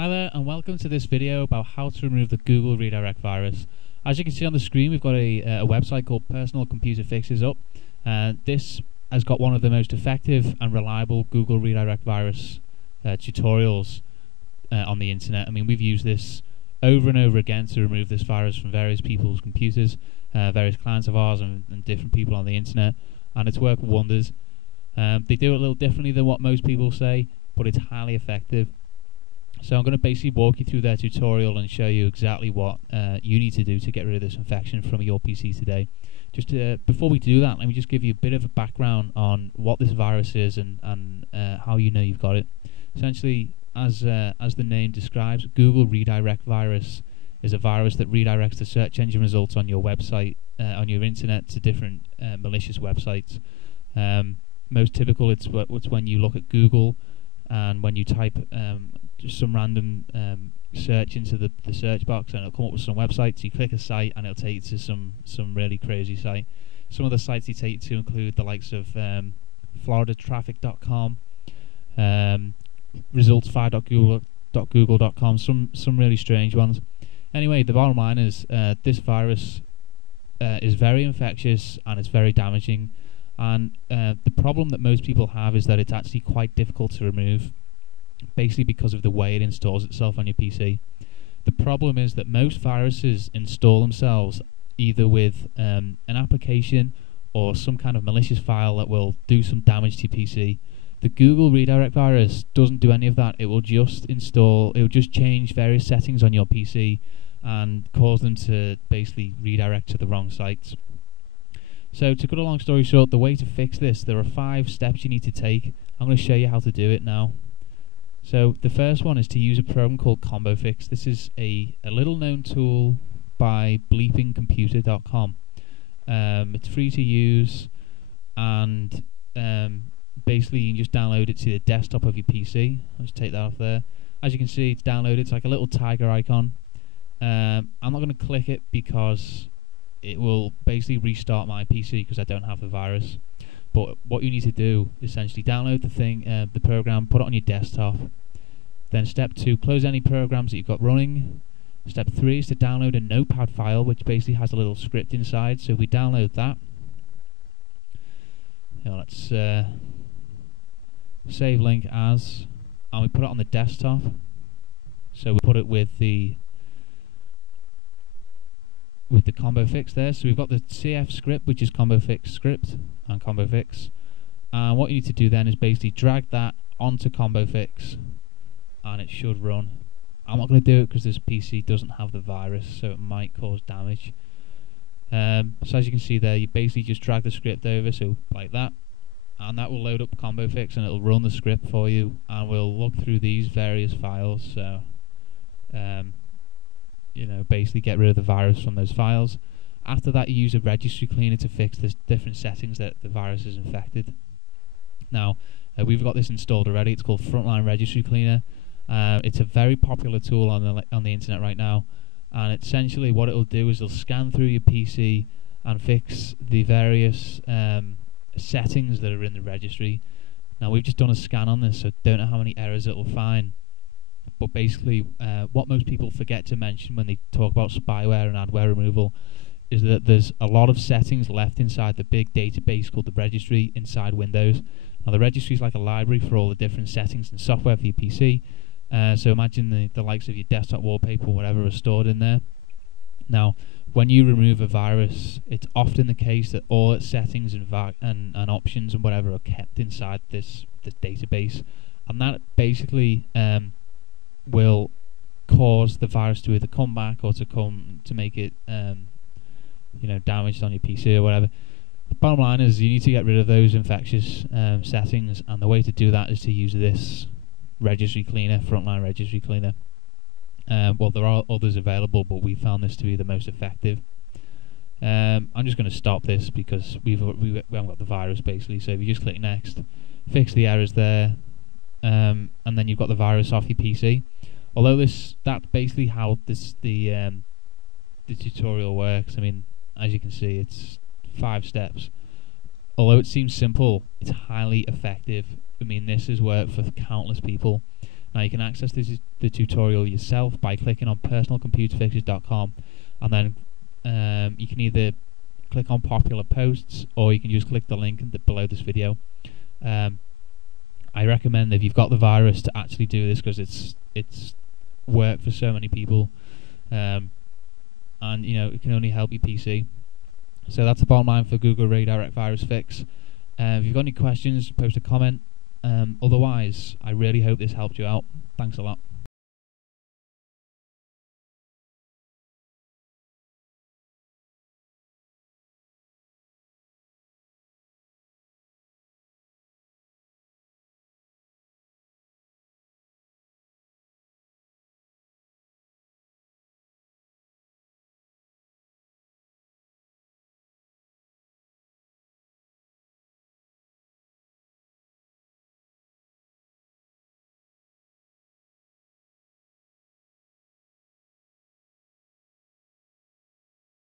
Hi there and welcome to this video about how to remove the Google redirect virus. As you can see on the screen, we've got a website called Personal Computer Fixes up. This has got one of the most effective and reliable Google redirect virus tutorials on the internet. I mean, we've used this over and over again to remove this virus from various people's computers, various clients of ours and different people on the internet, and it's worked wonders. They do it a little differently than what most people say, but it's highly effective. So I'm going to basically walk you through their tutorial and show you exactly what you need to do to get rid of this infection from your PC today. Just before we do that, let me just give you a bit of a background on what this virus is and how you know you've got it. Essentially, as the name describes, Google redirect virus is a virus that redirects the search engine results on your website, on your internet, to different malicious websites. Most typical, it's when you look at Google and when you type just some random search into the search box, and it'll come up with some websites. You click a site and it'll take you to some really crazy site. Some of the sites you take to include the likes of floridatraffic.com, results5.google.com, some really strange ones. Anyway, the bottom line is this virus is very infectious and it's very damaging, and the problem that most people have is that it's actually quite difficult to remove, basically because of the way it installs itself on your PC. The problem is that most viruses install themselves either with an application or some kind of malicious file that will do some damage to your PC. The Google redirect virus doesn't do any of that. It will just change various settings on your PC and cause them to basically redirect to the wrong sites. So to cut a long story short, the way to fix this, there are 5 steps you need to take. I'm going to show you how to do it now. So the first one is to use a program called ComboFix. This is a little known tool by bleepingcomputer.com. It's free to use, and basically you can just download it to the desktop of your PC. I'll just take that off there. As you can see, it's downloaded. It's like a little tiger icon. I'm not going to click it because it will basically restart my PC because I don't have the virus. But what you need to do is essentially download the program, put it on your desktop. Then step 2, close any programs that you've got running. Step 3 is to download a notepad file, which basically has a little script inside. So if we download that, let's save link as, and we put it on the desktop. So we put it with the ComboFix there. So we've got the CF script, which is ComboFix script and ComboFix. And what you need to do then is basically drag that onto ComboFix, and it should run. I'm not going to do it because this PC doesn't have the virus, so it might cause damage. So as you can see there, you basically just drag the script over, so like that, and that will load up ComboFix and it'll run the script for you, and we'll look through these various files. So basically get rid of the virus from those files. After that, you use a registry cleaner to fix the different settings that the virus is infected. Now, we've got this installed already. It's called Frontline Registry Cleaner. It's a very popular tool on the internet right now, and essentially what it'll do is it'll scan through your PC and fix the various settings that are in the registry. Now, we've just done a scan on this, so don't know how many errors it will find. But basically, what most people forget to mention when they talk about spyware and adware removal is that there's a lot of settings left inside the big database called the registry inside Windows. Now, the registry is like a library for all the different settings and software for your PC. So imagine the likes of your desktop wallpaper or whatever are stored in there. Now, when you remove a virus, it's often the case that all its settings and options and whatever are kept inside this database, and that basically will cause the virus to either come back or to make it damaged on your PC or whatever. The bottom line is you need to get rid of those infectious settings, and the way to do that is to use this registry cleaner, Frontline Registry Cleaner. Well, there are others available, but we found this to be the most effective. I'm just going to stop this because we haven't got the virus basically. So if you just click next, fix the errors there, and then you've got the virus off your PC. Although that's basically how the tutorial works. I mean, as you can see, it's 5 steps. Although it seems simple, it's highly effective. I mean, this has worked for countless people. Now you can access the tutorial yourself by clicking on personalcomputerfixes.com, and then you can either click on popular posts, or you can just click the link below this video. I recommend, if you've got the virus, to actually do this, because it's worked for so many people, and it can only help your PC. So that's the bottom line for Google Redirect Virus Fix. If you've got any questions, post a comment. Otherwise, I really hope this helped you out. Thanks a lot.